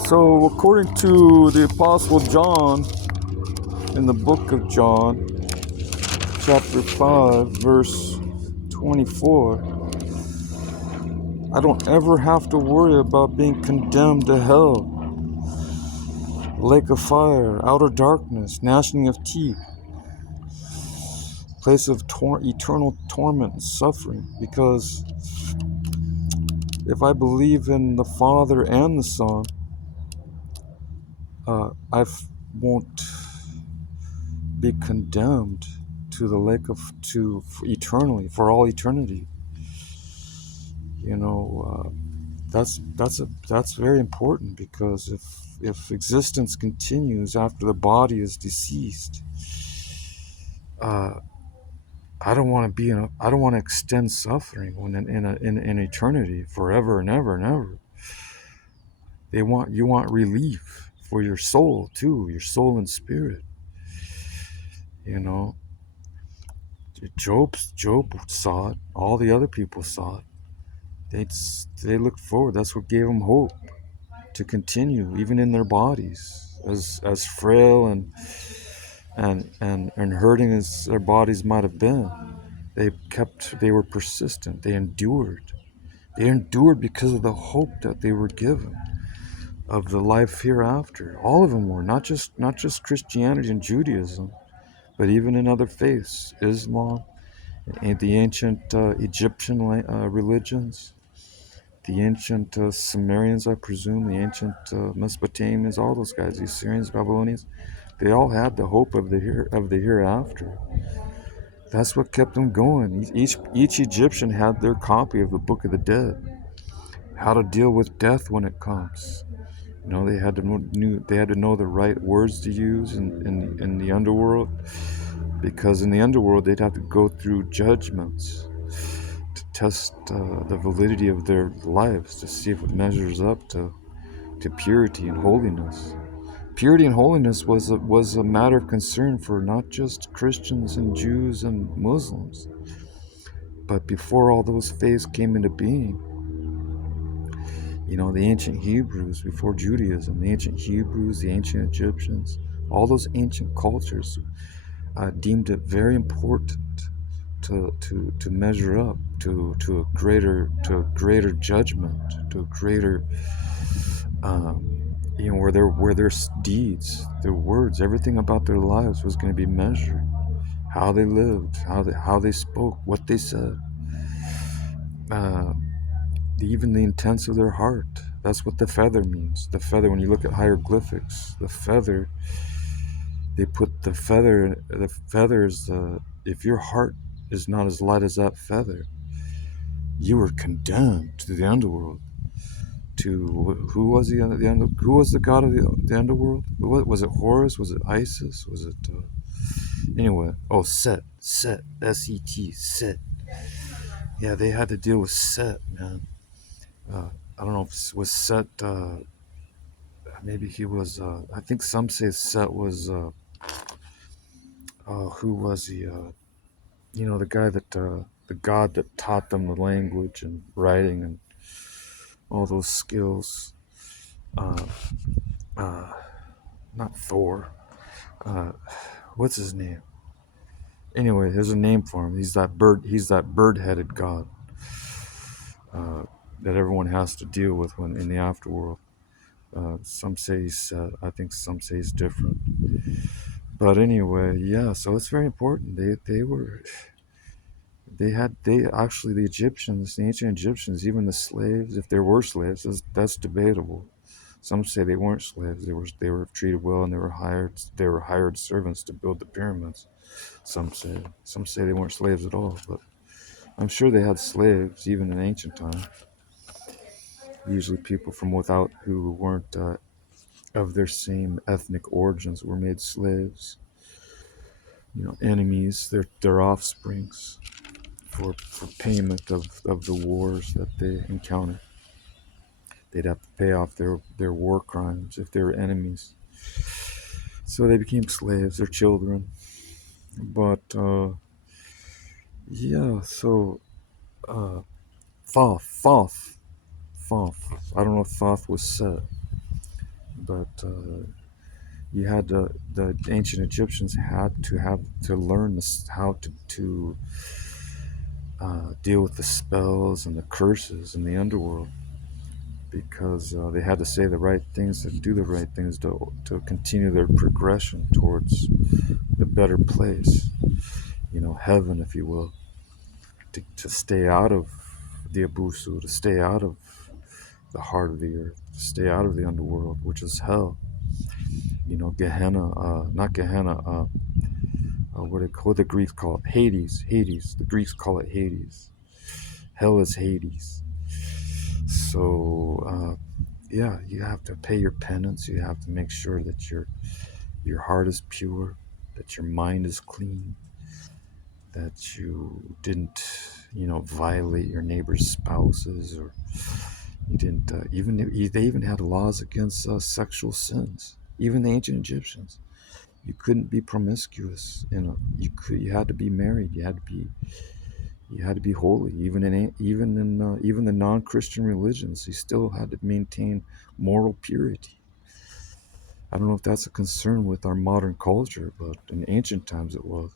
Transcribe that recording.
So, according to the Apostle John in the book of John, chapter 5, verse 24, I don't ever have to worry about being condemned to hell, lake of fire, outer darkness, gnashing of teeth, place of eternal torment and suffering. Because if I believe in the Father and the Son, I won't be condemned to the lake of eternally, for all eternity. You know, that's very important, because if existence continues after the body is deceased, uh, I don't want to be I don't want to extend suffering when in eternity, forever and ever and ever. You want relief for your soul too, your soul and spirit. You know, Job saw it. All the other people saw it. They looked forward. That's what gave them hope to continue, even in their bodies, as frail and hurting as their bodies might have been. They were persistent. They endured. They endured because of the hope that they were given of the life hereafter. All of them were, not just Christianity and Judaism, but even in other faiths, Islam, and the ancient Egyptian religions, the ancient Sumerians, I presume, the ancient Mesopotamians, all those guys, the Assyrians, Babylonians, they all had the hope of the hereafter. That's what kept them going. Each Egyptian had their copy of the Book of the Dead, how to deal with death when it comes. You know, they had to know the right words to use in the underworld, because in the underworld they'd have to go through judgments to test the validity of their lives, to see if it measures up to purity and holiness. Purity and holiness was a matter of concern for not just Christians and Jews and Muslims, but before all those faiths came into being. You know, the ancient Hebrews, before Judaism, the ancient Hebrews, the ancient Egyptians, all those ancient cultures deemed it very important to measure up to a greater judgment, to a greater where their deeds, their words, everything about their lives was going to be measured. How they lived, how they spoke, what they said, even the intents of their heart. That's what the feather means. The feather, when you look at hieroglyphics, the feather, they put the feathers. If your heart is not as light as that feather, you were condemned to the underworld. To who was who was the god of the underworld? What was it? Horus? Was it Isis? Was it anyway? Oh, Set, Set, Set. Yeah, they had to deal with Set, man. I don't know if it was Set. Maybe he was. I think some say Set was. Who was he? You know, the guy that the god that taught them the language and writing and all those skills. Uh, uh, Not Thor. Uh, what's his name? Anyway, there's a name for him. He's that bird. He's that bird-headed god that everyone has to deal with when in the afterworld. Some say he's Set. I think some say he's different. But anyway, yeah. So it's very important. They actually, the Egyptians, the ancient Egyptians, even the slaves, if there were slaves, that's debatable. Some say they weren't slaves. They were treated well, and they were hired servants to build the pyramids. Some say they weren't slaves at all, but I'm sure they had slaves even in ancient times. Usually people from without who weren't of their same ethnic origins were made slaves. You know, enemies, their offsprings, for payment of the wars that they encountered. They'd have to pay off their war crimes if they were enemies. So they became slaves, their children. But yeah, so Thoth. I don't know if Thoth was Set. But you had the ancient Egyptians had to have to learn this, how to deal with the spells and the curses in the underworld, because they had to say the right things and do the right things to continue their progression towards the better place, heaven, if you will, to stay out of the Abusu, to stay out of the heart of the earth, to stay out of the underworld, which is hell. Gehenna, not Gehenna, what the Greeks call it, Hades, Hades. The Greeks call it Hades. Hell is Hades. So, yeah, you have to pay your penance. You have to make sure that your heart is pure, that your mind is clean, that you didn't, violate your neighbor's spouses, or you didn't. They even had laws against sexual sins. Even the ancient Egyptians, you couldn't be promiscuous. You had to be married. You had to be holy. Even the non-Christian religions, you still had to maintain moral purity. I don't know if that's a concern with our modern culture, but in ancient times it was.